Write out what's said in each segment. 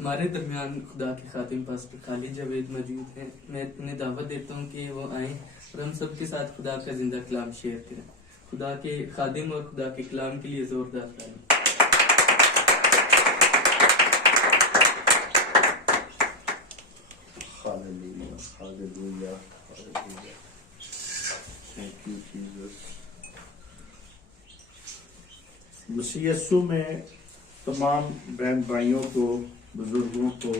हमारे दरमियान खुदा के खातिम पास्टर खालिद जावेद मौजूद हैं। मैं उन्हें दावत देता हूँ कि वो आए और हम सबके साथ खुदा का जिंदा कलाम शेयर करें। खुदा के खादिम और खुदा के कलाम के लिए जोरदार ताली। Hallelujah, hallelujah, hallelujah. Thank you Jesus. मसीह यीशु में तमाम बहन भाइयों को, बुजुर्गों को,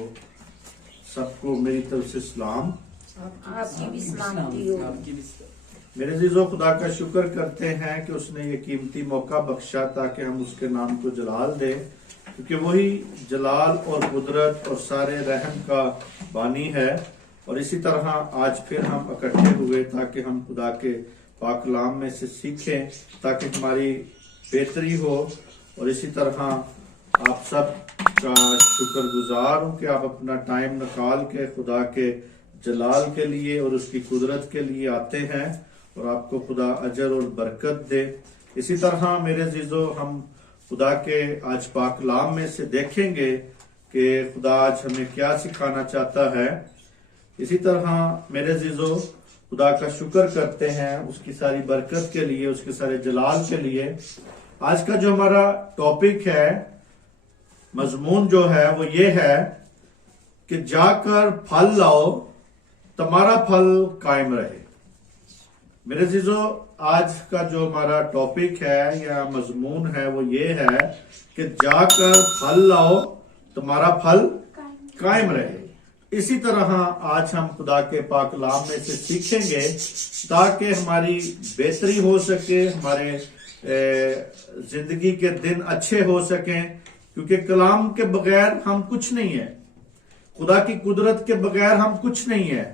सबको मेरी तरफ से सलाम। आपकी भी सलामती हो। मेरे अजीजों, खुदा का शुक्र करते हैं कि उसने ये कीमती मौका बख्शा ताकि हम उसके नाम को जलाल दें, क्योंकि वही जलाल और कुदरत और सारे रहम का बानी है। और इसी तरह आज फिर हम इकट्ठे हुए ताकि हम खुदा के पाक कलाम में से सीखें, ताकि हमारी बेहतरी हो। और इसी तरह आप सब का शुक्रगुजार हूं कि आप अपना टाइम निकाल के खुदा के जलाल के लिए और उसकी कुदरत के लिए आते हैं, और आपको खुदा अजर और बरकत दे। इसी तरह मेरे अजीजों, हम खुदा के आज पाक कलाम में से देखेंगे कि खुदा आज हमें क्या सिखाना चाहता है। इसी तरह मेरे अजीजों, खुदा का शुक्र करते हैं उसकी सारी बरकत के लिए, उसके सारे जलाल के लिए। आज का जो हमारा टॉपिक है, मजमून जो है वो ये है कि जाकर फल लाओ, तुम्हारा फल कायम रहे। मेरे अजीजों, आज का जो हमारा टॉपिक है या मजमून है वो ये है कि जाकर फल लाओ, तुम्हारा फल कायम रहे। इसी तरह आज हम खुदा के पाक कलाम में से सीखेंगे ताकि हमारी बेहतरी हो सके, हमारे जिंदगी के दिन अच्छे हो सकें, क्योंकि कलाम के बगैर हम कुछ नहीं है, खुदा की कुदरत के बगैर हम कुछ नहीं है,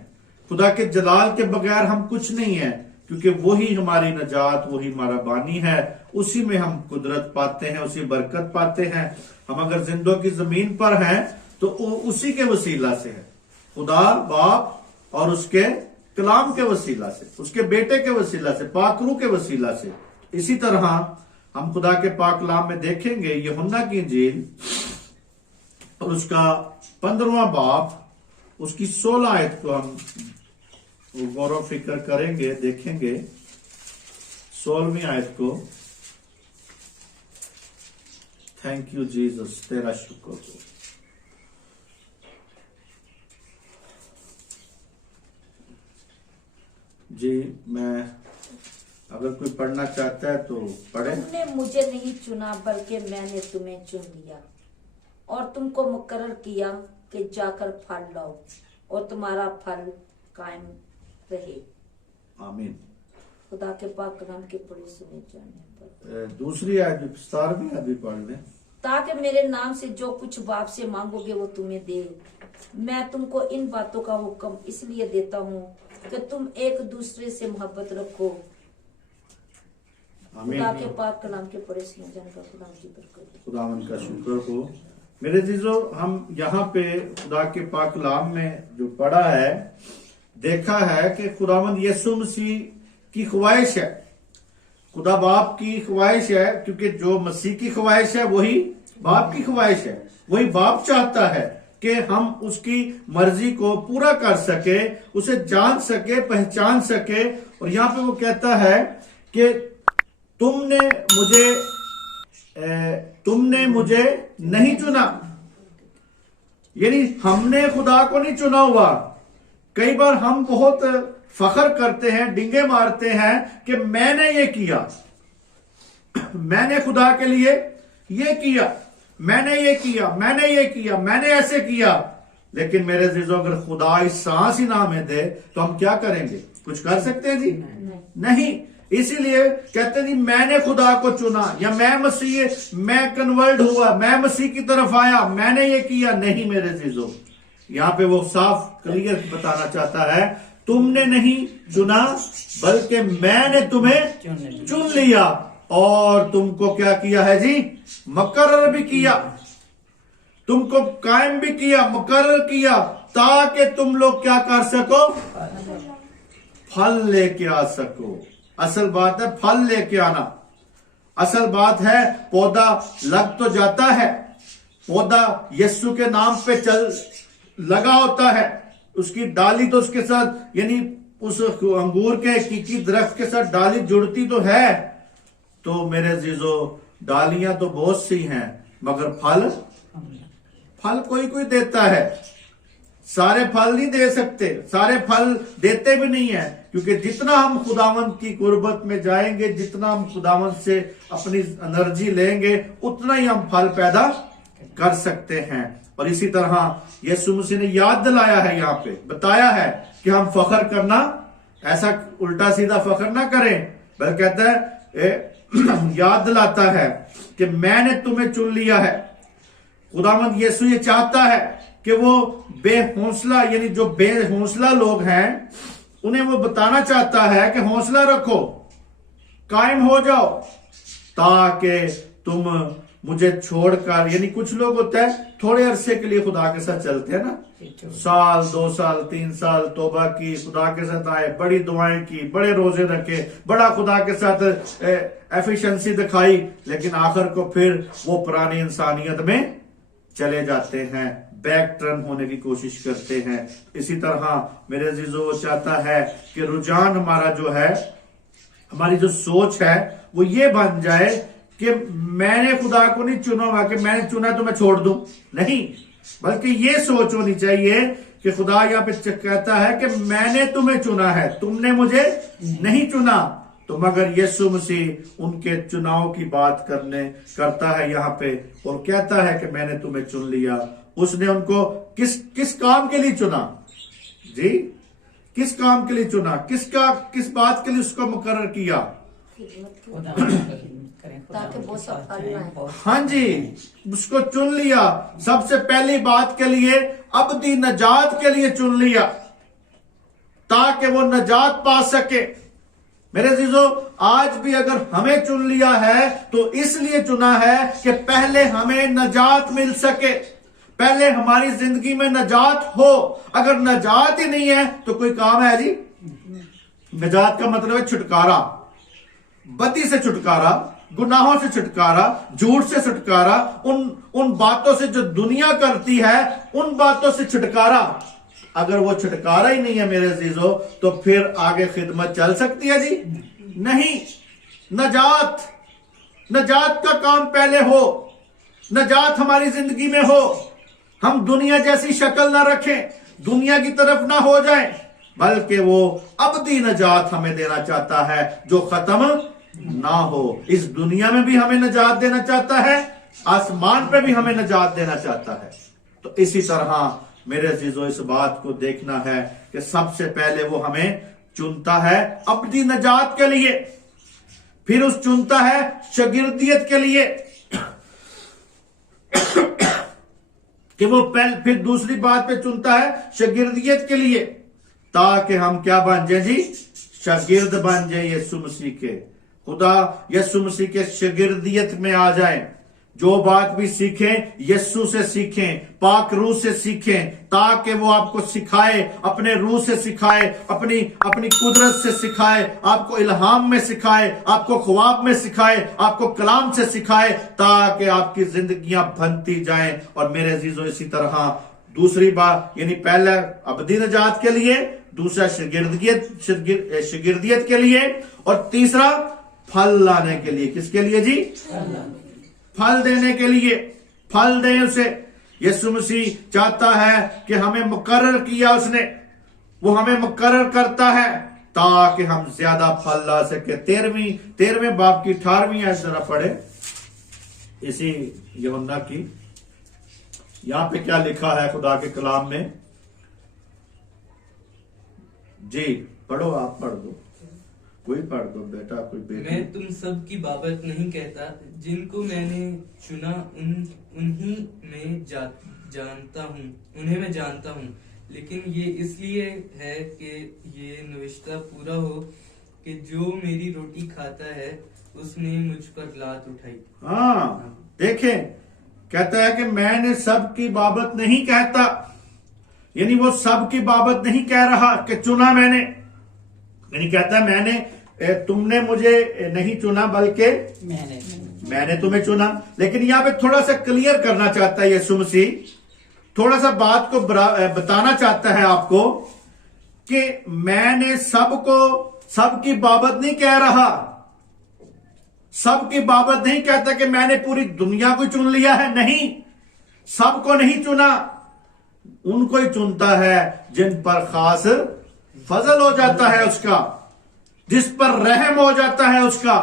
खुदा के जलाल के बगैर हम कुछ नहीं है, क्योंकि वही हमारी नजात, वही हमारा बानी है। उसी में हम कुदरत पाते हैं, उसी बरकत पाते हैं। हम अगर जिंदों की जमीन पर हैं तो उसी के वसीला से है, खुदा बाप और उसके कलाम के वसीला से, उसके बेटे के वसीला से, पाक रूह के वसीला से। इसी तरह हम खुदा के पाक कलाम में देखेंगे यूहन्ना की इंजील और उसका 15वां बाब, उसकी 16 आयत को हम गौर फिक्र करेंगे, देखेंगे 16वीं आयत को। थैंक यू जीसस, तेरा शुक्र हो। जी, मैं अगर कोई पढ़ना चाहता है तो पढ़े। तुमने मुझे नहीं चुना बल्कि मैंने तुम्हें चुन लिया और तुमको मुकर्रर किया कि जाकर फल लाओ और तुम्हारा फल कायम रहे। आमीन। खुदा के पाक कलाम के पढ़े सुने जाने पर दूसरी आयत भी, 17वीं आयत भी पढ़ लें। ताकि मेरे नाम से जो कुछ बाप से मांगोगे वो तुम्हें दे। मैं तुमको इन बातों का हुक्म इसलिए देता हूँ कि तुम एक दूसरे से मोहब्बत रखो। खुदा के पाक कलाम के पढ़े सुने जाने का खुदा की बरकत, खुदावंद का शुक्र हो। मेरे जीजो, हम यहाँ पे खुदा के पाक कलाम में जो पढ़ा है, देखा है कि खुदावंद यीशु मसीह की ख्वाहिश है, खुदा बाप की ख्वाहिश है, क्योंकि जो मसीह की ख्वाहिश है वही बाप की ख्वाहिश है। वही बाप चाहता है कि हम उसकी मर्जी को पूरा कर सके, उसे जान सके, पहचान सके। और यहाँ पे वो कहता है कि तुमने मुझे नहीं चुना, यानी हमने खुदा को नहीं चुना हुआ। कई बार हम बहुत फख्र करते हैं, डिंगे मारते हैं कि मैंने ये किया, मैंने खुदा के लिए ये किया, मैंने ये किया, मैंने ये किया, मैंने ऐसे किया। लेकिन मेरे अजीजों, अगर खुदा इस सांस ही ना हमें दे तो हम क्या करेंगे? कुछ कर सकते हैं जी? नहीं। इसीलिए कहते नहीं मैंने खुदा को चुना या मैं कन्वर्ट हुआ, मैं मसीह की तरफ आया, मैंने ये किया। नहीं मेरे अजीजों, यहाँ पे वो साफ क्लियर बताना चाहता है, तुमने नहीं चुना बल्कि मैंने तुम्हें चुन लिया और तुमको क्या किया है जी? मुकर्रर भी किया, तुमको कायम भी किया, मुकर्रर किया, ताकि तुम लोग क्या कर सको? फल लेके आ सको। असल बात है फल लेके आना। असल बात है पौधा लग तो जाता है, पौधा यीशु के नाम पे चल लगा होता है, उसकी डाली तो उसके साथ यानी उस अंगूर के की दरख्त के साथ डाली जुड़ती तो है, तो मेरे अजीजों डालियां तो बहुत सी हैं मगर फल कोई कोई देता है। सारे फल नहीं दे सकते, सारे फल देते भी नहीं है, क्योंकि जितना हम खुदावंत की कुर्बत में जाएंगे, जितना हम खुदावंत से अपनी एनर्जी लेंगे, उतना ही हम फल पैदा कर सकते हैं। और इसी तरह यीशु मसीह ने याद दिलाया है, यहाँ पे बताया है कि हम फख्र करना, ऐसा उल्टा सीधा फख्र ना करें, बल्कि कहता है याद दिलाता है कि मैंने तुम्हें चुन लिया है। खुदावंद यीशु ये चाहता है कि वो बेहौसला यानी जो बेहौसला लोग हैं उन्हें वो बताना चाहता है कि हौसला रखो, कायम हो जाओ, ताकि तुम मुझे छोड़कर, यानी कुछ लोग होते हैं थोड़े अरसे के लिए खुदा के साथ चलते हैं ना, साल 2 साल 3 साल तौबा की, खुदा के साथ आए, बड़ी दुआएं की, बड़े रोजे रखे, बड़ा खुदा के साथ एफिशिएंसी दिखाई, लेकिन आखिर को फिर वो पुरानी इंसानियत में चले जाते हैं, बैक टर्न होने की कोशिश करते हैं। इसी तरह मेरे अजीजों वो चाहता है कि रुझान हमारा जो है, हमारी जो सोच है वो ये बन जाए कि मैंने खुदा को नहीं चुना हुआ कि मैंने चुना तो मैं छोड़ दूं, नहीं, बल्कि ये सोच होनी चाहिए कि खुदा यहाँ पे कहता है कि मैंने तुम्हें चुना है, तुमने मुझे नहीं चुना। तो मगर यीशु मसीह उनके चुनाव की बात करता है यहाँ पे और कहता है कि मैंने तुम्हें चुन लिया। उसने उनको किस काम के लिए चुना जी, किस काम के लिए चुना, किस बात के लिए उसको मुकर्रर किया, ताकि वो सब फल लाएं। हाँ जी, उसको चुन लिया, सबसे पहली बात के लिए अबदी नजात के लिए चुन लिया, ताकि वो नजात पा सके। मेरे अजीजों, आज भी अगर हमें चुन लिया है तो इसलिए चुना है कि पहले हमें नजात मिल सके, पहले हमारी जिंदगी में नजात हो। अगर नजात ही नहीं है तो कोई काम है जी? नजात का मतलब है छुटकारा, बदी से छुटकारा, गुनाहों से छुटकारा, झूठ से छुटकारा, उन बातों से जो दुनिया करती है उन बातों से छुटकारा। अगर वो छुटकारा ही नहीं है मेरे अजीजों, तो फिर आगे खिदमत चल सकती है जी? नहीं। नजात का काम पहले हो, नजात हमारी जिंदगी में हो, हम दुनिया जैसी शक्ल ना रखें, दुनिया की तरफ ना हो जाएं, बल्कि वो अबदी नजात हमें देना चाहता है जो खत्म ना हो। इस दुनिया में भी हमें नजात देना चाहता है, आसमान पे भी हमें नजात देना चाहता है। तो इसी तरह मेरे अजीजों, इस बात को देखना है कि सबसे पहले वो हमें चुनता है अपनी नजात के लिए, फिर उस चुनता है शागिर्दियत के लिए कि वो फिर दूसरी बात पे चुनता है शागिर्दियत के लिए, ताकि हम क्या बन जाए जी? शागिर्द बन जाए यीशु मसीह के। खुदा यीशु मसीह के शागिर्दियत में आ जाए, जो बात भी सीखें यीशु से सीखें, पाक रूह से सीखें, ताकि वो आपको सिखाए, अपने रूह से सिखाए, अपनी कुदरत से सिखाए, आपको इल्हाम में सिखाए, आपको ख्वाब में सिखाए, आपको कलाम से सिखाए, ताकि आपकी जिंदगियां बनती जाएं। और मेरे अजीजों, इसी तरह दूसरी बात, यानी पहला अबदी नजात के लिए, दूसरा शागिर्दियत के लिए, और तीसरा फल लाने के लिए। किसके लिए जी? फल देने के लिए। फल दे उसे। यीशु मसीह चाहता है कि हमें मुकर्रर किया उसने, वो हमें मुकर्रर करता है ताकि हम ज्यादा फल ला सके। 13वें बाब की 18वीं आयत जरा पढ़े इसी यूहन्ना की। यहां पे क्या लिखा है खुदा के कलाम में जी? पढ़ो, आप पढ़ दो, कोई पढ़ दो बेटा, कोई बेटा। मैं तुम सब की बाबत नहीं कहता, जिनको मैंने चुना उन्हीं में जानता हूँ, उन्हें मैं जानता हूँ, लेकिन ये इसलिए है कि ये नविश्ता पूरा हो कि जो मेरी रोटी खाता है उसने मुझ पर लात उठाई। हाँ, देखें, कहता है कि मैंने सब की बाबत नहीं कहता, यानी वो सब की बाबत नहीं कह रहा कि चुना मैंने, यानी कहता है मैंने, तुमने मुझे नहीं चुना बल्कि मैंने तुम्हें चुना। लेकिन यहां पे थोड़ा सा क्लियर करना चाहता है यीशु मसीह, थोड़ा सा बात को बताना चाहता है आपको कि मैंने सबकी बाबत नहीं कह रहा, सबकी बाबत नहीं कहता कि मैंने पूरी दुनिया को चुन लिया है। नहीं, सबको नहीं चुना, उनको ही चुनता है जिन पर खास फजल हो जाता है उसका, जिस पर रहम हो जाता है उसका।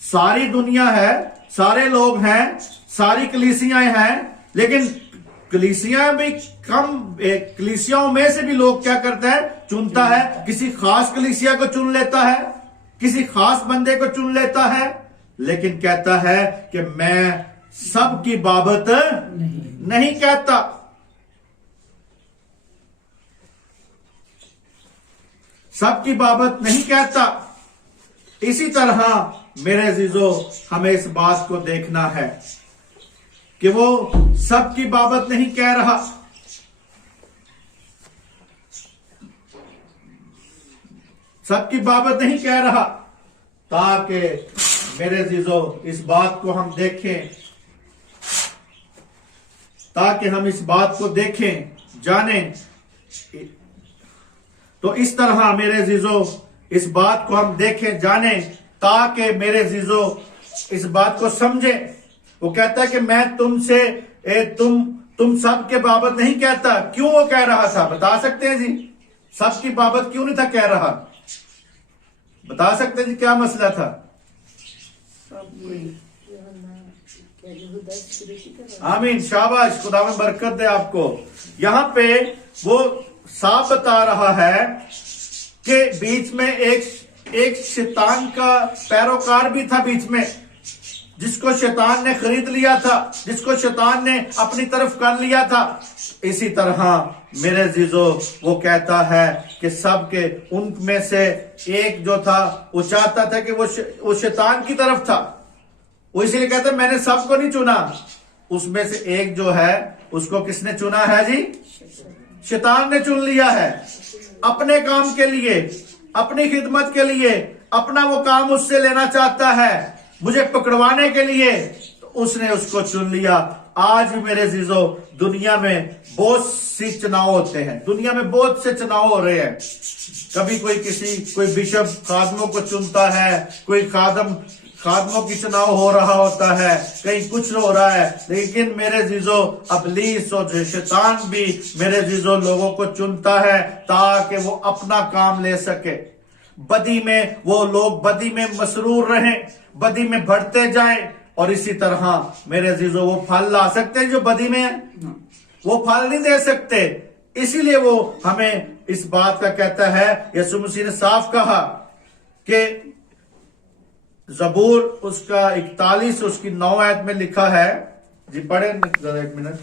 सारी दुनिया है, सारे लोग हैं, सारी कलीसियां हैं, लेकिन कलीसियां भी कम, कलीसियाओं में से भी लोग क्या करता है, चुनता है। किसी खास कलीसिया को चुन लेता है, किसी खास बंदे को चुन लेता है, लेकिन कहता है कि मैं सबकी बाबत नहीं कहता। सबकी बाबत नहीं कहता। इसी तरह मेरे अजीजों, हमें इस बात को देखना है कि वो सबकी बाबत नहीं कह रहा। सबकी बाबत नहीं कह रहा, ताकि मेरे अजीजों इस बात को हम देखें, ताकि हम इस बात को देखें, जानें। तो इस तरह मेरे अजीजों इस बात को हम देखें, जानें, ताकि मेरे अजीजों इस बात को समझें। वो कहता है कि मैं तुमसे तुम सब के बाबत नहीं कहता। क्यों वो कह रहा था, बता सकते हैं जी? सबकी बाबत क्यों नहीं था कह रहा, बता सकते हैं जी क्या मसला था? आमीन, शाबाश, खुदा में बरकत दे आपको। यहां पे वो साफ बता रहा है कि बीच में एक शैतान का पैरोकार भी था बीच में, जिसको शैतान ने खरीद लिया था, जिसको शैतान ने अपनी तरफ कर लिया था। इसी तरह मेरे अजीजों वो कहता है कि सबके उनमें से एक जो था वो चाहता था कि वो शैतान की तरफ था। वो इसलिए कहते हैं मैंने सबको नहीं चुना, उसमें से एक जो है उसको किसने चुना है जी? शैतान ने चुन लिया है अपने काम के लिए, अपनी खिदमत के लिए। अपना वो काम उससे लेना चाहता है, मुझे पकड़वाने के लिए, तो उसने उसको चुन लिया। आज भी मेरे अजीजों दुनिया में बहुत सी चुनाव होते हैं, दुनिया में बहुत से चुनाव हो रहे हैं। कभी कोई बिशप खादमों को चुनता है, कोई खादमों की चुनाव हो रहा होता है, कहीं कुछ हो रहा है। लेकिन मेरे अजीजों अबलीस और शैतान भी मेरे अजीजों लोगों को चुनता है ताकि वो अपना काम ले सके। बदी में वो लोग बदी में मसरूर रहें, बदी में बढ़ते जाएं, और इसी तरह मेरे अजीजों वो फल ला सकते हैं जो बदी में है, वो फल नहीं दे सकते। इसीलिए वो हमें इस बात का कहता है, यीशु मसीह ने साफ कहा कि ज़बूर उसका 41 उसकी 9 आयत में लिखा है जी, पढ़े जरा एक मिनट,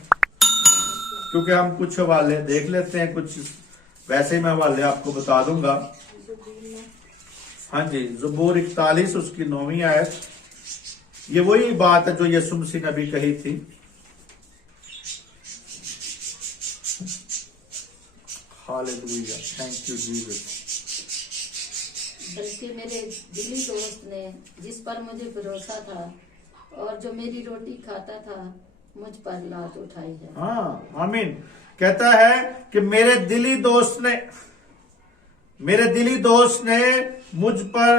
क्योंकि हम कुछ हवाले देख लेते हैं, कुछ वैसे ही मैं हवाले आपको बता दूंगा। हाँ जी, ज़बूर 41 उसकी 9वीं आयत, ये वही बात है जो यीशु मसीह ने अभी कही थी। Hallelujah, thank you Jesus. बल्कि मेरे दिली दोस्त ने जिस पर मुझे भरोसा था और जो मेरी रोटी खाता था मुझ पर लात उठाई है। हाँ, आमीन। कहता है कि मेरे दिली दोस्त ने मुझ पर,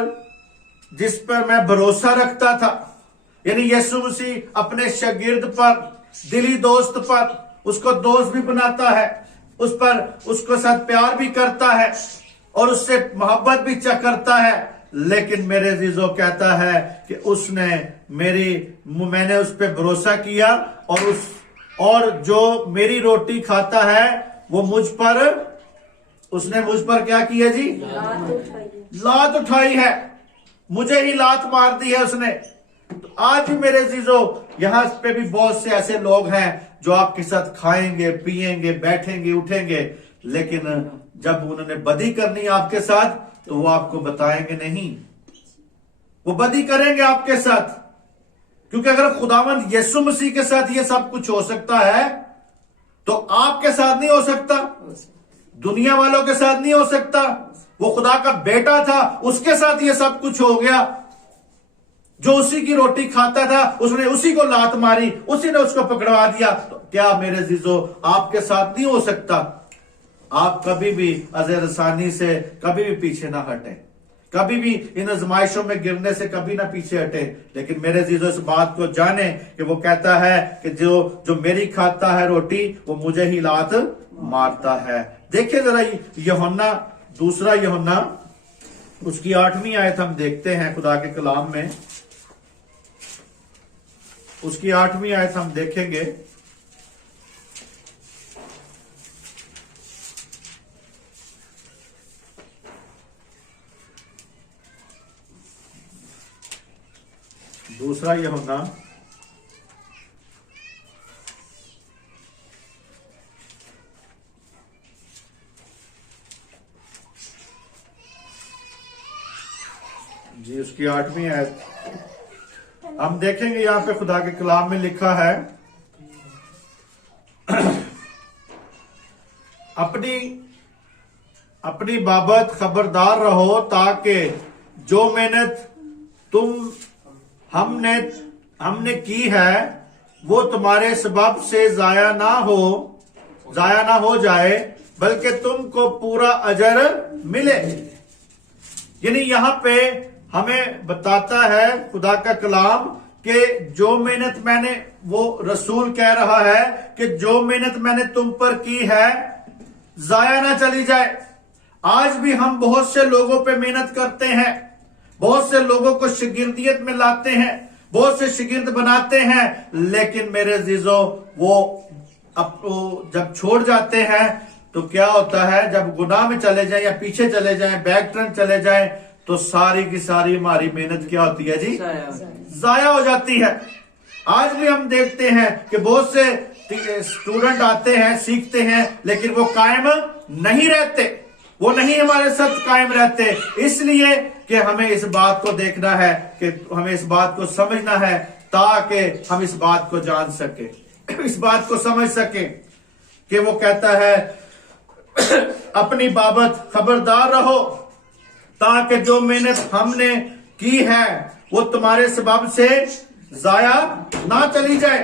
जिस पर मैं भरोसा रखता था, यानी यीशु मसीह अपने शागिर्द पर, दिली दोस्त पर, उसको दोस्त भी बनाता है, उसको साथ प्यार भी करता है और उससे मोहब्बत भी करता है। लेकिन मेरे अजीजों कहता है कि मैंने उस पर भरोसा किया और जो मेरी रोटी खाता है वो उसने मुझ पर क्या किया जी? लात उठाई है, मुझे ही लात मार दी है उसने। तो आज भी मेरे अजीजों यहां पे भी बहुत से ऐसे लोग हैं जो आपके साथ खाएंगे, पिएंगे, बैठेंगे, उठेंगे, लेकिन जब उन्होंने बदी करनी आपके साथ तो वो आपको बताएंगे नहीं, वो बदी करेंगे आपके साथ। क्योंकि अगर खुदावंद यीशु मसीह के साथ ये सब कुछ हो सकता है तो आपके साथ नहीं हो सकता, दुनिया वालों के साथ नहीं हो सकता। वो खुदा का बेटा था, उसके साथ ये सब कुछ हो गया, जो उसी की रोटी खाता था उसने उसी को लात मारी, उसी ने उसको पकड़वा दिया। तो क्या मेरे जीजो आपके साथ नहीं हो सकता? आप कभी भी अजर रसानी से कभी भी पीछे ना हटे, कभी भी इन आजमाइशों में गिरने से कभी ना पीछे हटे। लेकिन मेरे जीजो इस बात को जाने कि वो कहता है कि जो मेरी खाता है रोटी वो मुझे ही लात मारता है। देखिए जरा यूहन्ना, दूसरा यूहन्ना उसकी 8वीं आयत हम देखते हैं खुदा के कलाम में। उसकी 8वीं आयत हम देखेंगे। दूसरा यूहन्ना जी, उसकी 8वीं आयत हम देखेंगे। यहां पे खुदा के कलाम में लिखा है, अपनी बाबत खबरदार रहो ताकि जो मेहनत हमने की है वो तुम्हारे सबब से जाया ना हो जाए, बल्कि तुमको पूरा अजर मिले। यानी यहां पे हमें बताता है खुदा का कलाम कि जो मेहनत मैंने, वो रसूल कह रहा है कि जो मेहनत मैंने तुम पर की है जाया ना चली जाए। आज भी हम बहुत से लोगों पे मेहनत करते हैं, बहुत से लोगों को शागिर्दियत में लाते हैं, बहुत से शागिर्द बनाते हैं, लेकिन मेरे जीजो वो जब छोड़ जाते हैं तो क्या होता है, जब गुनाह में चले जाएं या पीछे चले जाएं, बैक ट्रैक चले जाएं, तो सारी की सारी हमारी मेहनत क्या होती है जी, जाया हो जाती है। आज भी हम देखते हैं कि बहुत से स्टूडेंट आते हैं, सीखते हैं, लेकिन वो कायम नहीं रहते, वो नहीं हमारे साथ कायम रहते। इसलिए कि हमें इस बात को देखना है, कि हमें इस बात को समझना है, ताकि हम इस बात को जान सके, इस बात को समझ सके कि वो कहता है अपनी बाबत खबरदार रहो ताकि जो मेहनत हमने की है वो तुम्हारे सबब से जाया ना चली जाए।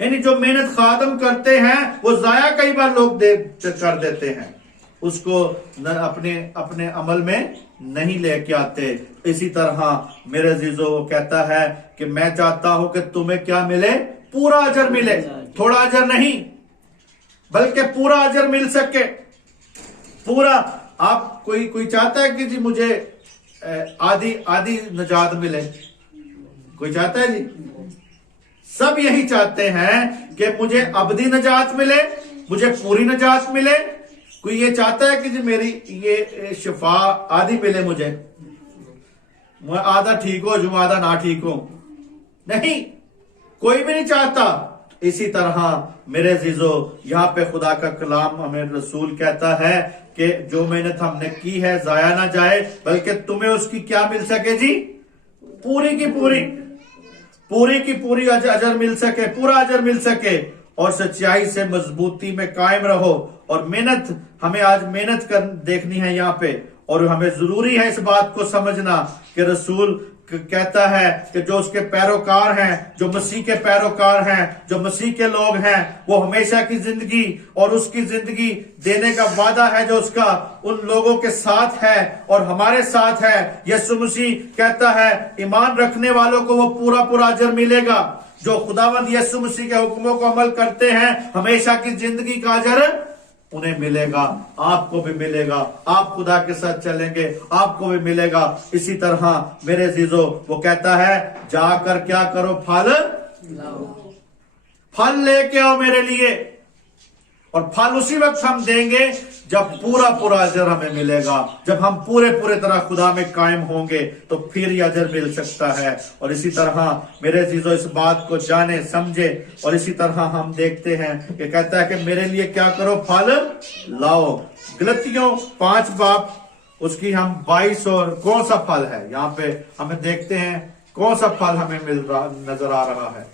यानी जो मेहनत खादम करते हैं वो जाया कई बार लोग कर देते हैं, उसको अपने अमल में नहीं लेके आते। इसी तरह मेरे अजीजों वो कहता है कि मैं चाहता हूं कि तुम्हें क्या मिले, पूरा अजर मिले, थोड़ा अजर नहीं बल्कि पूरा अजर मिल सके, पूरा। आप कोई चाहता है कि जी मुझे आधी नजात मिले? कोई चाहता है जी? सब यही चाहते हैं कि मुझे अबदी नजात मिले, मुझे पूरी नजात मिले। कोई ये चाहता है कि जी मेरी ये शिफा आधी मिले, मुझे मैं आधा ठीक हो जाऊं, आधा ना ठीक हो? नहीं, कोई भी नहीं चाहता। इसी तरह मेरे अजीजो यहाँ पे खुदा का कलाम हमें रसूल कहता है कि जो मेहनत हमने की है जाया ना जाए, बल्कि तुम्हें उसकी क्या मिल सके जी, पूरी की पूरी अजर मिल सके, पूरा अजर मिल सके। और सच्चाई से मजबूती में कायम रहो। और मेहनत, हमें आज मेहनत देखनी है यहाँ पे, और हमें जरूरी है इस बात को समझना कि रसूल कहता है कि जो उसके पैरोकार हैं, जो मसीह के पैरोकार हैं, जो मसीह के लोग हैं, वो हमेशा की जिंदगी और उसकी जिंदगी देने का वादा है जो उसका उन लोगों के साथ है और हमारे साथ है। यीशु मसीह कहता है ईमान रखने वालों को वो पूरा अजर मिलेगा। जो खुदावंद यीशु मसीह के हुक्मों को अमल करते हैं, हमेशा की जिंदगी का अजर उन्हें मिलेगा, आपको भी मिलेगा। आप खुदा के साथ चलेंगे, आपको भी मिलेगा। इसी तरह मेरे अजीजों वो कहता है जाकर क्या करो, फल लेके आओ मेरे लिए। और फल उसी वक्त हम देंगे जब पूरा अजर हमें मिलेगा, जब हम पूरे तरह खुदा में कायम होंगे, तो फिर ये अजर मिल सकता है। और इसी तरह मेरे अजीजों इस बात को जाने समझे। और इसी तरह हम देखते हैं कि कहता है कि मेरे लिए क्या करो, फल लाओ। गलतियों 5 बाब उसकी हम 22 और कौन सा फल है यहाँ पे हमें देखते हैं, कौन सा फल हमें नजर आ रहा है।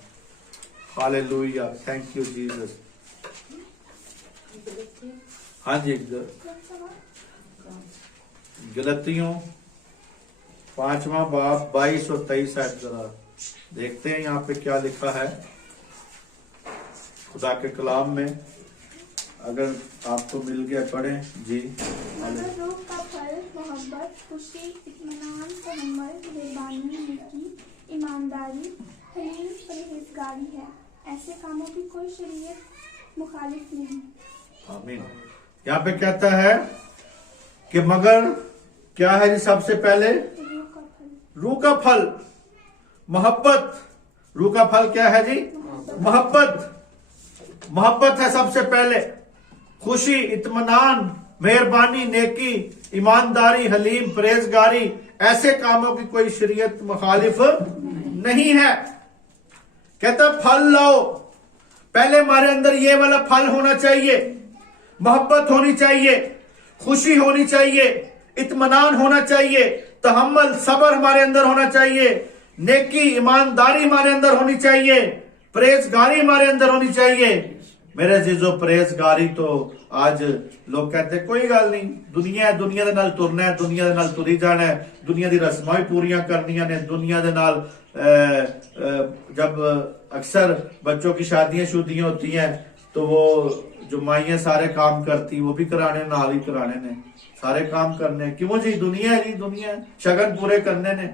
Hallelujah, thank you Jesus. हाँ जी, गलतियों 5वां बाब 22 और 23 आयत जरा देखते हैं यहाँ पे क्या लिखा है खुदा के कलाम में। अगर आपको मिल गया पढ़ें जी। मगर रूह का फल मोहब्बत, खुशी, इत्मीनान, तहम्मुल, मेहरबानी, नेकी, ईमानदारी, हलीम, परहेजगारी है। ऐसे कामों की कोई शरीयत मुखालिफ नहीं। आमीन। यहाँ पे कहता है कि मगर क्या है जी सबसे पहले? रूह का फल। रूह का फल मोहब्बत। रूह का फल क्या है जी? मोहब्बत। मोहब्बत है सबसे पहले। खुशी, इत्मीनान, मेहरबानी, नेकी, ईमानदारी, हलीम, परहेजगारी, ऐसे कामों की कोई शरीयत मुखालिफ नहीं है। कहता फल लाओ, पहले हमारे अंदर ये वाला फल होना चाहिए। मोहब्बत होनी चाहिए, खुशी होनी चाहिए, इत्मीनान होना चाहिए, तहम्मुल, सब्र हमारे अंदर होना चाहिए, नेकी, ईमानदारी हमारे अंदर होनी चाहिए, परहेजगारी हमारे अंदर होनी चाहिए। मेरे अजीजों, परहेजगारी तो आज लोग कहते हैं कोई गल नहीं, दुनिया है, दुनिया दे नाल तुरना है, दुनिया दे नाल तुरी जाना है, दुनिया दी रस्मां भी पूरियां करनियां ने, दुनिया दे नाल जब अक्सर बच्चों की शादियां शुदियां होती हैं तो वो जो माइयां सारे काम करती वो भी कराने नाल ही कराने ने, सारे काम करने। क्यों जी? दुनिया है जी, दुनिया है, शगन पूरे करने ने।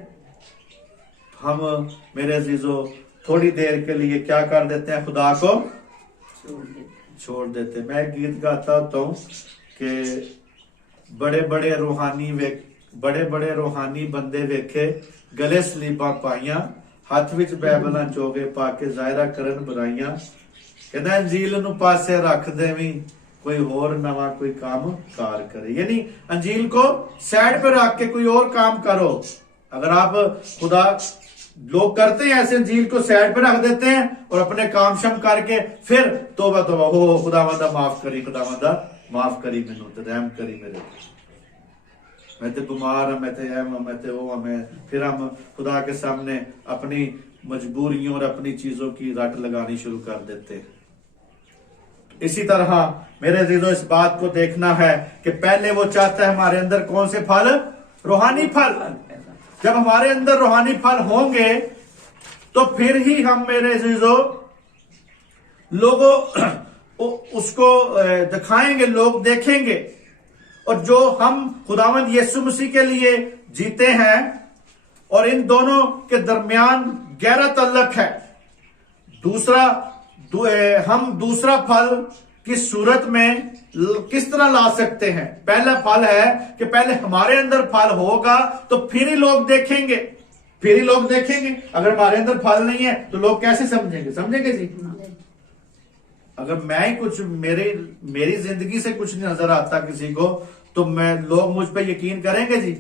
हम मेरे अजीजों थोड़ी देर के लिए क्या कर देते हैं? खुदा को छोड़ देते। मैं एक गीत गाता होता हूँ कि बड़े बड़े रूहानी बंदे वेखे, गले सलीबा पाइया, हथ विच बैबलां चोगे पाके जाहिरा करन बुराइयां। कहना अंजील नू पासे रख देवी, कोई और नवा कोई काम कार करे। यानी अंजील को साइड पे रख के कोई और काम करो। अगर आप खुदा लोग करते हैं ऐसे, अंजील को साइड पे रख देते हैं और अपने काम शम करके फिर तोबा तोबा हो खुदावंदा माफ करी, खुदावंदा माफ करी, मैनू ते रहम करी, मेरे मैं तो बीमार हूं, मैं तो मैं तो वो मैं। फिर हम खुदा के सामने अपनी मजबूरियों और अपनी चीजों की रट लगानी शुरू कर देते हैं। इसी तरह मेरे अजीजों इस बात को देखना है कि पहले वो चाहता है हमारे अंदर कौन से फल? रूहानी फल। जब हमारे अंदर रूहानी फल होंगे तो फिर ही हम मेरे अजीजों लोगों उसको दिखाएंगे, लोग देखेंगे। और जो हम खुदावंद यीशु मसीह के लिए जीते हैं और इन दोनों के दरमियान गहरा तल्लक है। हम दूसरा फल की सूरत में किस तरह ला सकते हैं? पहला फल है कि पहले हमारे अंदर फल होगा तो फिर ही लोग देखेंगे, फिर ही लोग देखेंगे। अगर हमारे अंदर फल नहीं है तो लोग कैसे समझेंगे? समझेंगे जी? अगर मैं ही कुछ मेरी जिंदगी से कुछ नहीं नजर आता किसी को तो लोग मुझ पे यकीन करेंगे जी?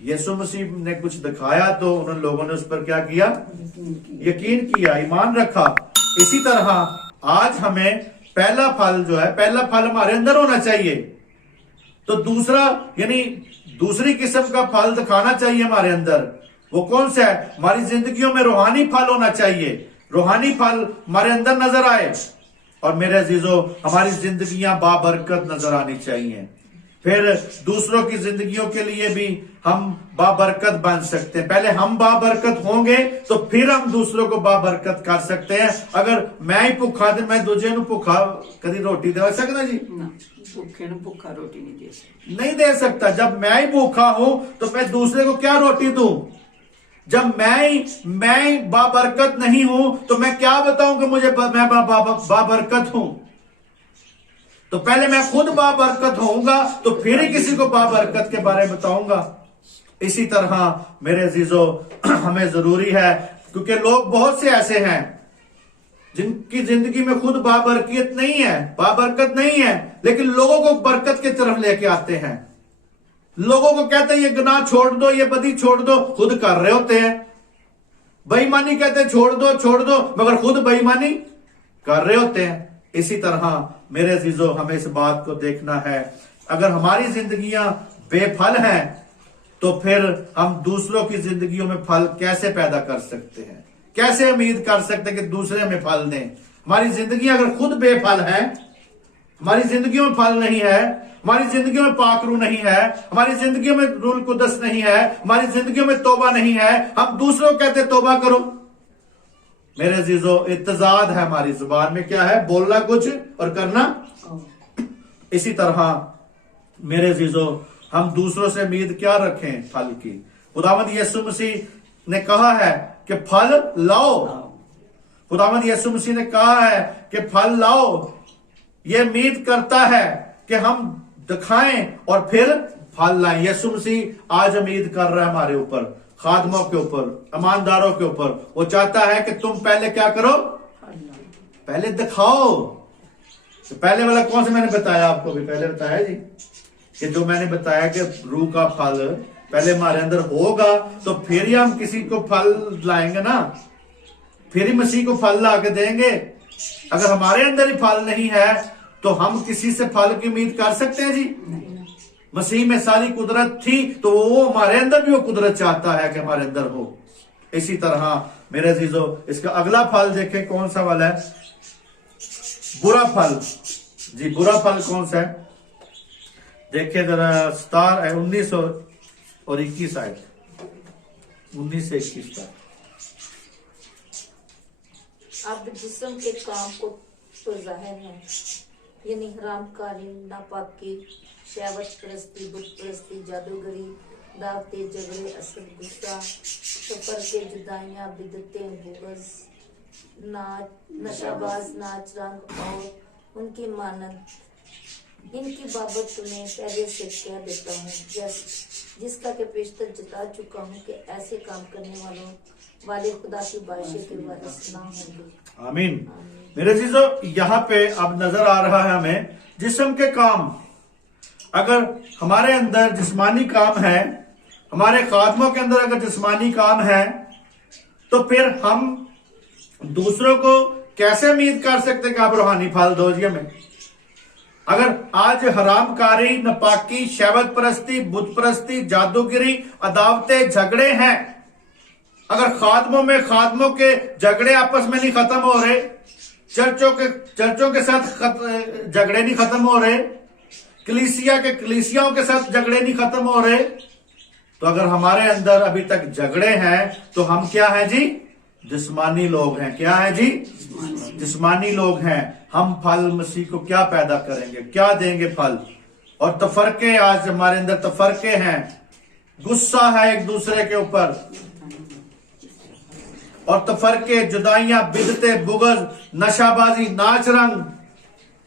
यीशु मसीह ने कुछ दिखाया तो उन लोगों ने उस पर क्या किया? यकीन किया, ईमान रखा। इसी तरह आज हमें पहला फल जो है, पहला फल हमारे अंदर होना चाहिए। तो दूसरा यानी दूसरी किस्म का फल दिखाना चाहिए हमारे अंदर। वो कौन सा है? हमारी जिंदगियों में रूहानी फल होना चाहिए, रूहानी फल हमारे अंदर नजर आए। और मेरे अजीजों हमारी जिंदगियां बाबरकत नजर आनी चाहिए। फिर दूसरों की जिंदगियों के लिए भी हम बाबरकत बन सकते हैं। पहले हम बाबरकत होंगे तो फिर हम दूसरों को बाबरकत कर सकते हैं। अगर मैं ही भुखा तो मैं दूजे नू भुखा कभी रोटी दे सकता जी? भूखे नू भूखा रोटी नहीं दे सकता, नहीं दे सकता। जब मैं ही भूखा हूं तो मैं दूसरे को क्या रोटी दूं? जब मैं बाबरकत नहीं हूं तो मैं क्या बताऊं कि मैं बाबरकत हूं? तो पहले मैं खुद बाबरकत होऊंगा तो फिर ही किसी को बाबरकत के बारे में बताऊंगा। इसी तरह मेरे अजीजों हमें जरूरी है, क्योंकि लोग बहुत से ऐसे हैं जिनकी जिंदगी में खुद बाबरकत नहीं है, लेकिन लोगों को बरकत की तरफ लेके आते हैं। लोगों को कहते हैं ये गुनाह छोड़ दो, ये बदी छोड़ दो, खुद कर रहे होते हैं। बेईमानी कहते हैं छोड़ दो, मगर खुद बेईमानी कर रहे होते हैं। इसी तरह मेरे अजीजों हमें इस बात को देखना है, अगर हमारी जिंदगियां बेफल हैं तो फिर हम दूसरों की जिंदगियों में फल कैसे पैदा कर सकते हैं? कैसे उम्मीद कर सकते हैं कि दूसरे हमें फल दें? हमारी जिंदगी अगर खुद बेफल है, हमारी जिंदगियों में फल नहीं है, हमारी जिंदगियों में पाकरू नहीं है, हमारी जिंदगियों में रूल कुदस नहीं है, हमारी जिंदगियों में तौबा नहीं है, हम दूसरों को कहते तौबा करो। मेरे अजीजों, इत्तेजाद है हमारी जुबान में, क्या है? बोलना कुछ और करना। इसी तरह मेरे अजीजों, हम दूसरों से उम्मीद क्या रखें? फल की। खुदावंद यीशु मसीह ने कहा है कि फल लाओ। खुदावंद यीशु मसीह ने कहा है कि फल लाओ। ये उम्मीद करता है कि हम दिखाएं और फिर फल लाएं। यीशु मसीह आज उम्मीद कर रहा है हमारे ऊपर, खादमों के ऊपर, ईमानदारों के ऊपर। वो चाहता है कि तुम पहले क्या करो? पहले दिखाओ। तो पहले वाला कौन सा मैंने बताया आपको? भी पहले बताया जी, कि जो मैंने बताया कि रूह का फल पहले हमारे अंदर होगा, तो फिर ही हम किसी को फल लाएंगे ना, फिर ही मसीह को फल ला के देंगे। अगर हमारे अंदर ही फल नहीं है तो हम किसी से फल की उम्मीद कर सकते हैं जी? मसीह में सारी कुदरत थी, तो वो हमारे अंदर भी वो कुदरत चाहता है कि हमारे अंदर हो। इसी तरह मेरे अजीजों, इसका अगला फल देखें कौन सा वाला है? बुरा फल। जी, बुरा फल कौन सा है? देखिए जरा, 19 और 21 आए, 19 से 21 तक। अब जिस्म के काम को तो जाहिर है, यानी हरामकारी, नापाकी, शहवत परस्ती, बुत परस्ती, जादूगरी, दावते, झगड़े, असद, गुस्सा, सफर के जुदाइयां, बिदतें, बुग़्ज़, नाच, नशाबाज, नाच, रंग और उनकी मानद, इनकी बाबत तुम्हें पहले से कह देता हूँ, जिसका के पेशतर जता चुका हूँ कि ऐसे काम करने वाले खुदा की बारिश के वारिस ना होंगे। आमीन। मेरे अजीजों, यहाँ पे अब नजर आ रहा है हमें जिस्म के काम। अगर हमारे अंदर जिस्मानी काम है, हमारे खादमों के अंदर अगर जिस्मानी काम है, तो फिर हम दूसरों को कैसे उम्मीद कर सकते कि आप रूहानी फल दो जी हमें? अगर आज हरामकारी, नपाकी, शहवत परस्ती, बुत परस्ती, जादूगिरी, अदावतें, झगड़े हैं, अगर खादमों के झगड़े आपस में नहीं खत्म हो रहे, चर्चों के साथ झगड़े नहीं खत्म हो रहे, कलीसियाओं के साथ झगड़े नहीं खत्म हो रहे, तो अगर हमारे अंदर अभी तक झगड़े हैं तो हम क्या हैं जी? जिस्मानी लोग हैं। क्या है जी? जिस्मानी लोग हैं। हम फल मसीह को क्या पैदा करेंगे? क्या देंगे फल? और तफरके, आज हमारे अंदर तफरके हैं, गुस्सा है एक दूसरे के ऊपर, और तफरके, जुदाइयां, बिदते, बुग़्ज़, नशाबाजी, नाच रंग।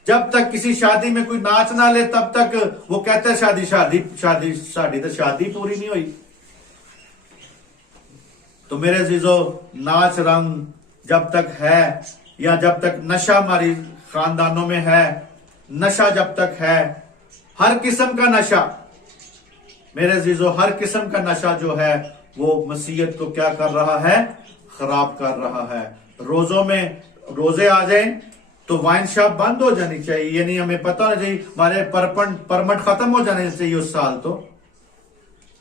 जब तक किसी शादी में कोई नाच ना ले तब तक वो कहते हैं शादी तो शादी पूरी नहीं हुई। तो मेरे अजीजों, नाच रंग जब तक है, या जब तक नशा हमारी खानदानों में है, नशा जब तक है, हर किस्म का नशा, मेरे अजीजों, हर किस्म का नशा जो है वो मसीहत को क्या कर रहा है? खराब कर रहा है। रोजे आ जाए तो वाइन शॉप बंद हो जानी चाहिए, ये नहीं हमें पता होना चाहिए, हमारे परमिट खत्म हो जाने चाहिए उस साल। तो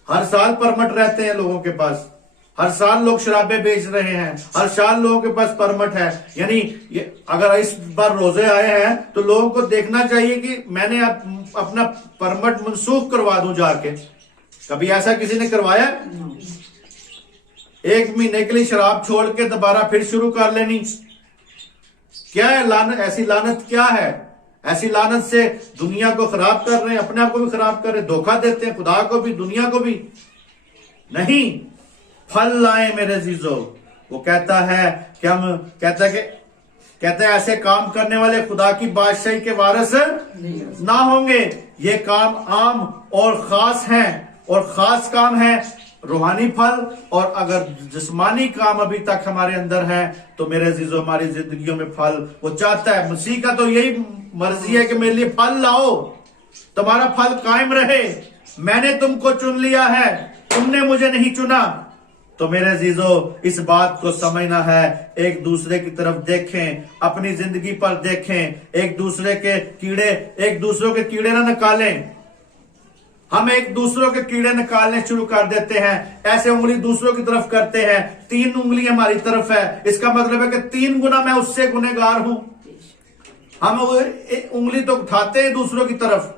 हर साल परमिट रहते हैं लोगों के पास, हर साल लोग शराबें बेच रहे हैं, हर साल लोगों के पास परमिट है। यानी अगर इस बार रोजे आए हैं तो लोगों को देखना चाहिए कि मैंने अपना परमिट मनसूख करवा दूं जाके। कभी ऐसा किसी ने करवाया? 1 महीने के लिए शराब छोड़ के दोबारा फिर शुरू कर लेनी, क्या है लानत? ऐसी लानत क्या है? ऐसी लानत से दुनिया को खराब कर रहे हैं, अपने आप को भी खराब कर रहे हैं, धोखा देते हैं खुदा को भी, दुनिया को भी। नहीं, फल लाए मेरे अजीजों। वो कहता है कि हम कहते हैं ऐसे काम करने वाले खुदा की बादशाही के वारिस ना होंगे। ये काम आम और खास हैं, और खास काम है रूहानी फल। और अगर जिस्मानी काम अभी तक हमारे अंदर है तो मेरे अजीजों, हमारी जिंदगियों में फल वो चाहता है। मसीह का तो यही मर्जी है कि मेरे लिए फल लाओ, तुम्हारा फल कायम रहे। मैंने तुमको चुन लिया है, तुमने मुझे नहीं चुना। तो मेरे अजीजों, इस बात को समझना है। एक दूसरे की तरफ देखें, अपनी जिंदगी पर देखें, एक दूसरों के कीड़े ना निकालें। हम एक दूसरों के कीड़े निकालने शुरू कर देते हैं, ऐसे उंगली दूसरों की तरफ करते हैं। 3 उंगली हमारी तरफ है, इसका मतलब है कि 3 गुना मैं उससे गुनहगार हूं। हम उंगली तो उठाते हैं दूसरों की तरफ,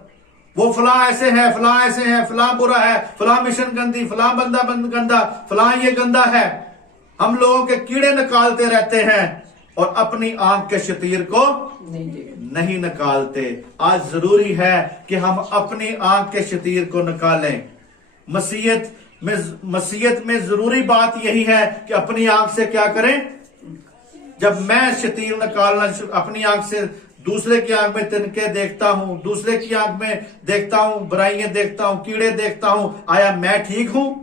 वो फलां ऐसे है, फलां ऐसे है, फलां बुरा है, फलां मिशन गंदी, फलां बंदा गंदा, फलां ये गंदा है। हम लोगों के कीड़े निकालते रहते हैं और अपनी आंख के शतीर को नहीं देगा। नहीं निकालते। आज जरूरी है कि हम अपनी आंख के शतीर को निकालें। मसीहत में जरूरी बात यही है कि अपनी आंख से क्या करें। जब मैं शतीर निकालना अपनी आंख से दूसरे की आंख में तिनके देखता हूं, दूसरे की आंख में देखता हूं बुराइयां देखता हूं, कीड़े देखता हूं, आया मैं ठीक हूं?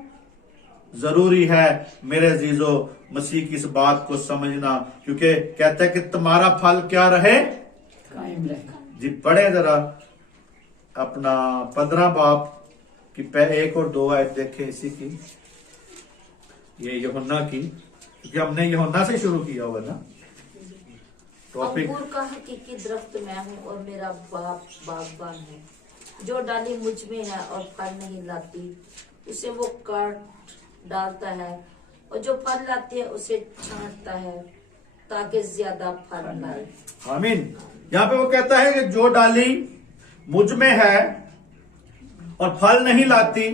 जरूरी है मेरे अजीजों मसीह की इस बात को समझना, क्योंकि कहता है कि तुम्हारा फल क्या रहे, कायम रहेगा। जी पढ़े जरा अपना 15 बाब की 1 और 2 आयत देखे इसी की, ये यूहन्ना की, क्योंकि हमने यूहन्ना से शुरू किया होगा ना टॉपिक। अंगूर का हकीकी दरख्त मैं हूँ और मेरा बाप बागबान है। जो डाली मुझ में है और फल नहीं लाती उसे वो काट डालता है, और जो फल लाती है उसे छांटता है ताकि ज्यादा फल लाए। आमीन। यहाँ पे वो कहता है कि जो डाली मुझ में है और फल नहीं लाती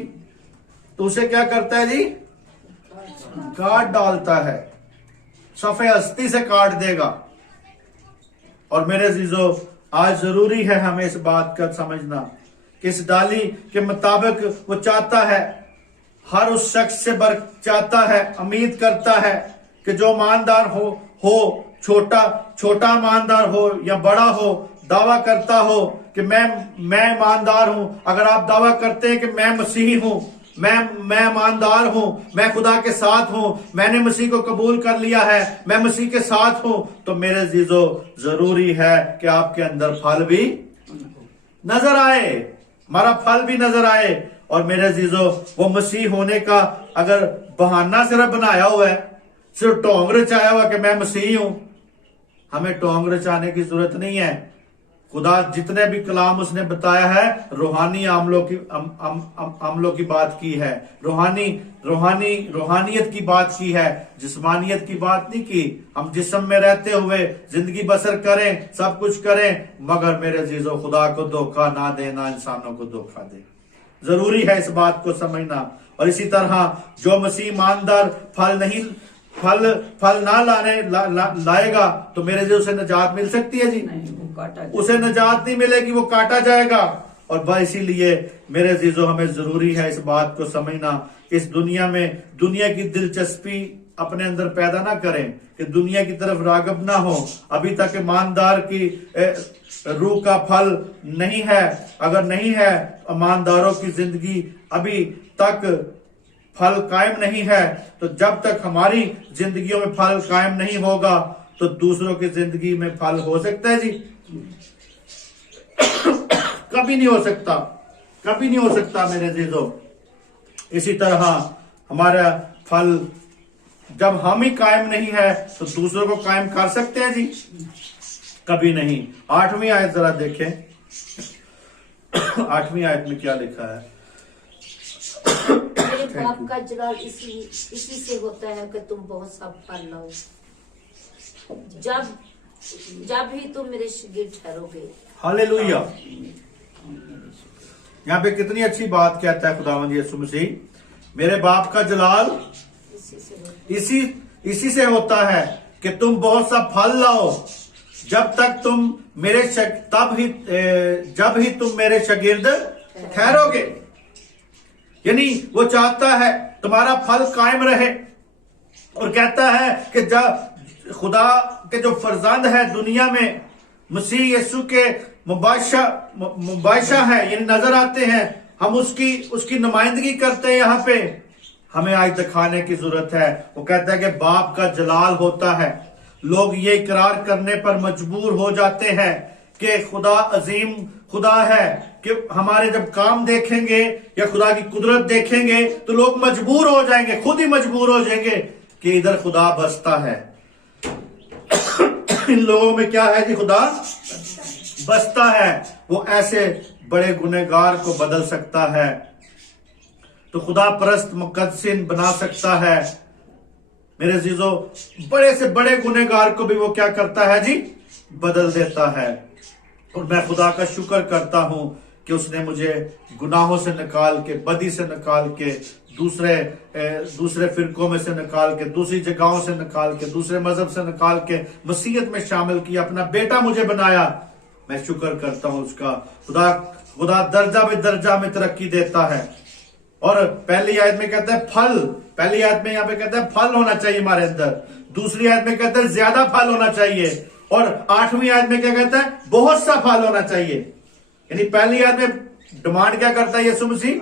तो उसे क्या करता है जी, काट डालता है, सफे हस्ती से काट देगा। और मेरे अजीजों आज जरूरी है हमें इस बात का समझना कि इस डाली के मुताबिक वो चाहता है, हर उस शख्स से चाहता है, उम्मीद करता है कि जो ईमानदार हो छोटा ईमानदार हो या बड़ा हो, दावा करता हो कि मैं ईमानदार हूं। अगर आप दावा करते हैं कि मैं मसीही हूं, मैं ईमानदार हूं, मैं खुदा के साथ हूं, मैंने मसीह को कबूल कर लिया है, मैं मसीह के साथ हूं, तो मेरे अजीजों जरूरी है कि आपके अंदर फल भी नजर आए, हमारा फल भी नजर आए। और मेरे अजीजों वो मसीह होने का अगर बहाना सिर्फ बनाया हुआ है, सिर्फ टोंग रचाया हुआ कि मैं मसीह हूं, हमें टोंग रचाने की जरूरत नहीं है। खुदा जितने भी कलाम उसने बताया है रूहानी अमलों की बात की है, रूहानियत की बात की है, जिस्मानियत की बात नहीं की। हम जिस्म में रहते हुए जिंदगी बसर करें, सब कुछ करें, मगर मेरे अजीजों खुदा को धोखा ना देना, इंसानों को धोखा दे। जरूरी है इस बात को समझना। और इसी तरह जो मसीह ईमानदार फल ना लाएगा तो मेरे अजीजों उसे निजात मिल सकती है जी? नहीं, वो काटा जाएगा। उसे निजात नहीं मिलेगी, वो काटा जाएगा। और इसीलिए मेरे अजीजों हमें जरूरी है इस बात को समझना, इस दुनिया की दिलचस्पी अपने अंदर पैदा ना करें, कि दुनिया की तरफ रागब ना हो। अभी तक ईमानदार की रूह का फल नहीं है, अगर नहीं है, ईमानदारों की जिंदगी अभी तक फल कायम नहीं है, तो जब तक हमारी जिंदगियों में फल कायम नहीं होगा तो दूसरों की जिंदगी में फल हो सकता है जी? कभी नहीं हो सकता, कभी नहीं हो सकता मेरे अजीजों। इसी तरह हमारा फल जब हम ही कायम नहीं है तो दूसरों को कायम कर सकते हैं जी? कभी नहीं। 8वीं आयत जरा देखें, 8वीं आयत में क्या लिखा है? मेरे बाप का जलाल इसी से होता है कि तुम बहुत सा फल लाओ, जब ही तुम मेरे शागिर्द ठहरोगे। हालेलुया। यहाँ पे कितनी अच्छी बात कहता है खुदावंद यीशु मसीह, मेरे बाप का जलाल इसी से होता है कि तुम बहुत सा फल लाओ, जब तुम मेरे शागिर्द ठहरोगे। यानी वो चाहता है तुम्हारा फल कायम रहे, और कहता है कि जब खुदा के जो फरजंद है दुनिया में, मसीह यीशु के मुबाशा है, यानी नजर आते हैं, हम उसकी नुमाइंदगी करते हैं। यहाँ पे हमें आज दिखाने की जरूरत है। वो कहता है कि बाप का जलाल होता है। लोग ये इकरार करने पर मजबूर हो जाते हैं कि खुदा अजीम खुदा है, कि हमारे जब काम देखेंगे या खुदा की कुदरत देखेंगे तो लोग मजबूर हो जाएंगे, खुद ही मजबूर हो जाएंगे कि इधर खुदा बसता है। इन लोगों में क्या है जी? खुदा बसता है। वो ऐसे बड़े गुनहगार को बदल सकता है, तो खुदा परस्त मुकद्दसिन बना सकता है। मेरे अजीजों, बड़े से बड़े गुनहगार को भी वो क्या करता है जी? बदल देता है। और मैं खुदा का शुक्र करता हूं कि उसने मुझे गुनाहों से निकाल के, बदी से निकाल के, दूसरे फिरकों में से निकाल के, दूसरी जगहों से निकाल के, दूसरे मजहब से निकाल के मसीहत में शामिल किया, अपना बेटा मुझे बनाया। मैं शुक्र करता हूं उसका। खुदा दर्जा में तरक्की देता है। और पहली आयत में कहता है फल, पहली आयत में यहाँ पे कहता है फल होना चाहिए हमारे अंदर, दूसरी आयत में कहता है ज्यादा फल होना चाहिए, और 8वीं आयत में क्या कहता है? बहुत सा फल होना चाहिए। यानी पहली आयत में डिमांड क्या करता है यीशु मसीह?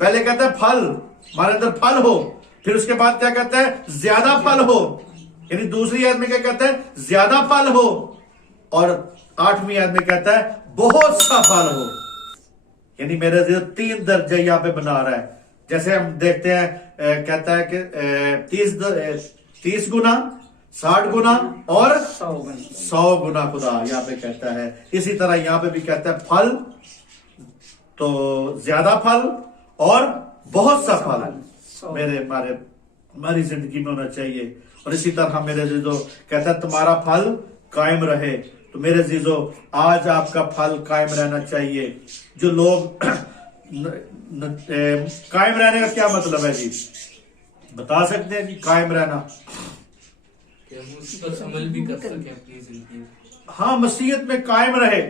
पहले कहता है फल, हमारे अंदर फल हो, फिर उसके बाद क्या कहता है? ज्यादा फल हो। यानी दूसरी आयत में क्या कहता है? ज्यादा फल हो, और 8वीं आयत में कहता है बहुत सा फल हो। यानी मेरे 3 दर्जे यहाँ पे बना रहा है। जैसे हम देखते हैं कहता है कि 30 गुना, 60 गुना और 100 गुना खुदा यहाँ पे कहता है। इसी तरह यहाँ पे भी कहता है फल, तो ज्यादा फल और बहुत सा फल हमारी जिंदगी में होना चाहिए। और इसी तरह मेरे जीजो कहता है तुम्हारा फल कायम रहे। तो मेरे जीजो आज आपका फल कायम रहना चाहिए। जो लोग कायम रहने का क्या मतलब है जी? बता सकते हैं कि कायम रहना? हम उस पर अमल भी कर सके अपनी जिंदगी में। हाँ, मसीहत में कायम रहे,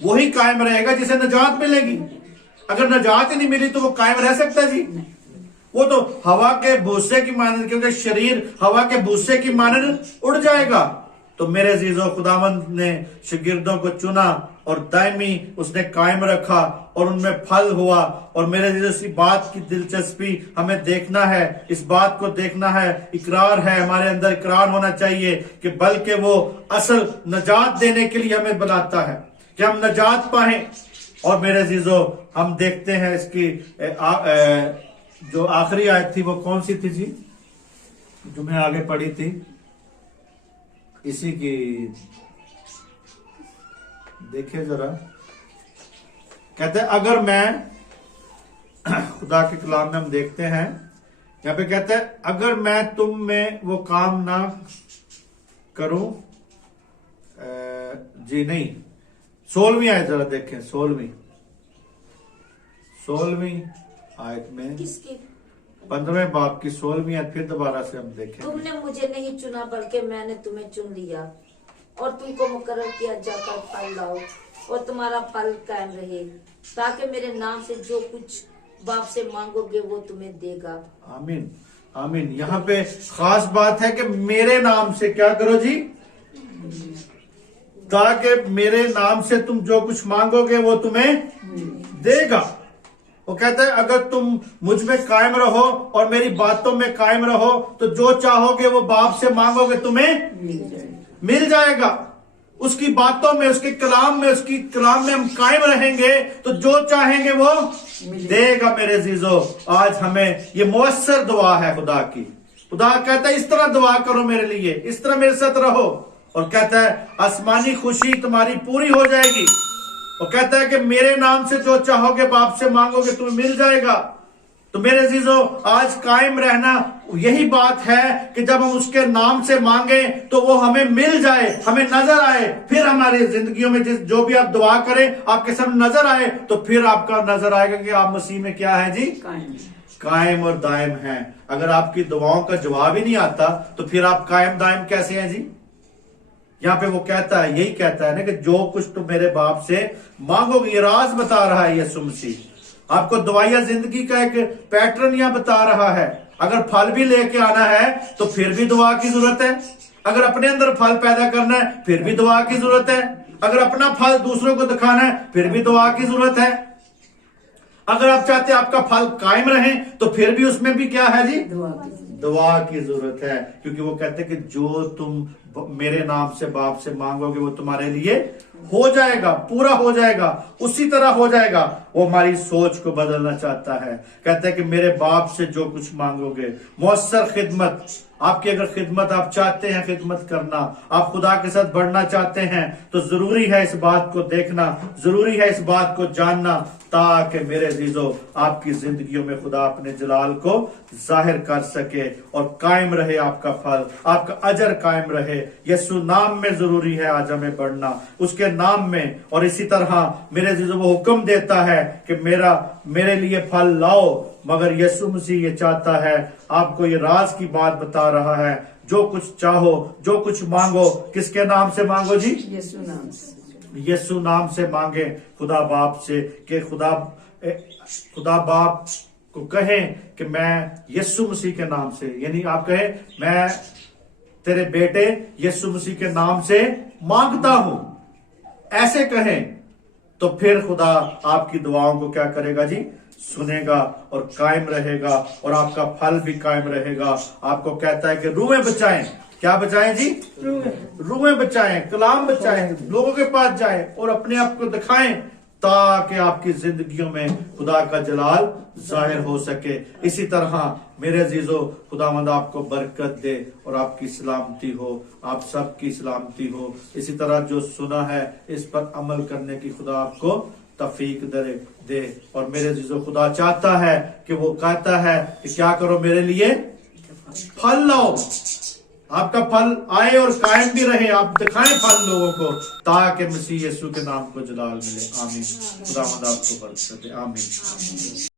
वही कायम रहेगा जिसे नजात मिलेगी। अगर नजात ही नहीं मिली तो वो कायम रह सकता जी? वो तो हवा के भूसे की मानद, क्योंकि शरीर हवा के भूसे की मानद उड़ जाएगा। तो मेरे जीजो खुदावंद ने शागिर्दों को चुना और दायमी उसने कायम रखा और उनमें फल हुआ। और मेरे जीजो इसी बात की दिलचस्पी हमें देखना है, इस बात को देखना है, इकरार है हमारे अंदर, इकरार होना चाहिए कि बल्कि वो असल नजात देने के लिए हमें बनाता है कि हम नजात पाएं। और मेरे जीजो हम देखते हैं इसकी जो आखिरी आयत थी वो कौन सी थी जी, जो मैं आगे पढ़ी थी इसी की, देखिए जरा। कहते हैं अगर मैं खुदा के कलाम में हम देखते हैं यहाँ पे कहते हैं अगर मैं तुम में वो काम ना करूं, जी नहीं, 16वीं आयत जरा देखें, 16वीं आयत में, किसकी? 15वें बाब की 16वीं आयत फिर दोबारा से हम देखें। तुमने मुझे नहीं चुना बल्कि मैंने तुम्हें चुन लिया और तुमको मुकर्रर किया जाकर फल लाओ और तुम्हारा फल कायम रहे, ताकि मेरे नाम से जो कुछ बाप से मांगोगे वो तुम्हें देगा। आमीन, आमीन। यहाँ पे खास बात है कि मेरे नाम से क्या करो जी, ताकि मेरे नाम से तुम जो कुछ मांगोगे वो तुम्हें देगा। वो कहता है अगर तुम मुझ में कायम रहो और मेरी बातों में कायम रहो तो जो चाहोगे वो बाप से मांगोगे तुम्हें मिल जाएगा। उसकी बातों में, उसके कलाम में, उसकी कलाम में हम कायम रहेंगे तो जो चाहेंगे वो देगा। मेरे जीजो आज हमें ये मुअस्सर दुआ है खुदा की। खुदा कहता है इस तरह दुआ करो मेरे लिए, इस तरह मेरे साथ रहो, और कहता है आसमानी खुशी तुम्हारी पूरी हो जाएगी। वो कहता है कि मेरे नाम से जो चाहोगे बाप से मांगोगे तुम्हें मिल जाएगा। तो मेरे जीजो आज कायम रहना यही बात है कि जब हम उसके नाम से मांगे तो वो हमें मिल जाए, हमें नजर आए। फिर हमारी जिंदगियों में जो भी आप दुआ करें आपके सामने नजर आए, तो फिर आपका नजर आएगा कि आप मसीह में क्या है जी, कायम और दायम हैं। अगर आपकी दुआओं का जवाब ही नहीं आता तो फिर आप कायम दायम कैसे हैं जी? यहाँ पे वो कहता है, यही कहता है ना कि जो कुछ तुम मेरे बाप से मांगोगे, ये राज बता रहा है यीशु मसीह। आपको दवाइया जिंदगी का एक पैटर्न यहाँ बता रहा है। अगर फल भी लेके आना है तो फिर भी दुआ की जरूरत है। अगर अपने अंदर फल पैदा करना है फिर भी दुआ की जरूरत है। अगर अपना फल दूसरों को दिखाना है फिर भी दुआ की जरूरत है। अगर आप चाहते हैं आपका फल कायम रहे तो फिर भी उसमें भी क्या है जी, दुआ की जरूरत है। क्योंकि वो कहते हैं कि जो तुम मेरे नाम से बाप से मांगोगे वो तुम्हारे लिए हो जाएगा, पूरा हो जाएगा, उसी तरह हो जाएगा। वो हमारी सोच को बदलना चाहता है। कहता है कि मेरे बाप से जो कुछ मांगोगे, मुअस्सर खिदमत, आपकी अगर खिदमत आप चाहते हैं, खिदमत करना, आप खुदा के साथ बढ़ना चाहते हैं, तो जरूरी है इस बात को देखना, जरूरी है इस बात को जानना ताकि मेरे अजीजों आपकी जिंदगियों में खुदा अपने जलाल को जाहिर कर सके और कायम रहे आपका फल, आपका अजर कायम रहे। यीशु नाम में जरूरी है आज हमें बढ़ना, उसके नाम में। और इसी तरह मेरे अजीजों वो हुक्म देता है कि मेरे लिए फल लाओ, मगर यीशु मसीह ये चाहता है, आपको ये राज की बात बता रहा है, जो कुछ चाहो, जो कुछ मांगो, किसके नाम से मांगो जी? यीशु नाम से। यीशु नाम से मांगे खुदा बाप से, कि खुदा बाप को कहें कि मैं यीशु मसीह के नाम से, यानी आप कहें मैं तेरे बेटे यीशु मसीह के नाम से मांगता हूं, ऐसे कहें, तो फिर खुदा आपकी दुआओं को क्या करेगा जी? सुनेगा और कायम रहेगा, और आपका फल भी कायम रहेगा। आपको कहता है कि रूहें बचाएं। क्या बचाएं जी? रूहें बचाएं, कलाम बचाएं, लोगों के पास जाएं और अपने आप को दिखाएं, ताकि आपकी जिंदगियों में खुदा का जलाल जाहिर हो सके। इसी तरह मेरे अजीजों, खुदावंद आपको बरकत दे और आपकी सलामती हो, आप सबकी सलामती हो। इसी तरह जो सुना है इस पर अमल करने की खुदा आपको तौफीक दे। और मेरे अजीजों, खुदा चाहता है कि वो कहता है कि क्या करो, मेरे लिए फल लाओ, आपका फल आए और कायम भी रहे, आप दिखाएं फल लोगों को, ताकि मसीह यीशु के नाम को जलाल मिले। आमीन। खुदावंद आपको बरकत दे। आमीन।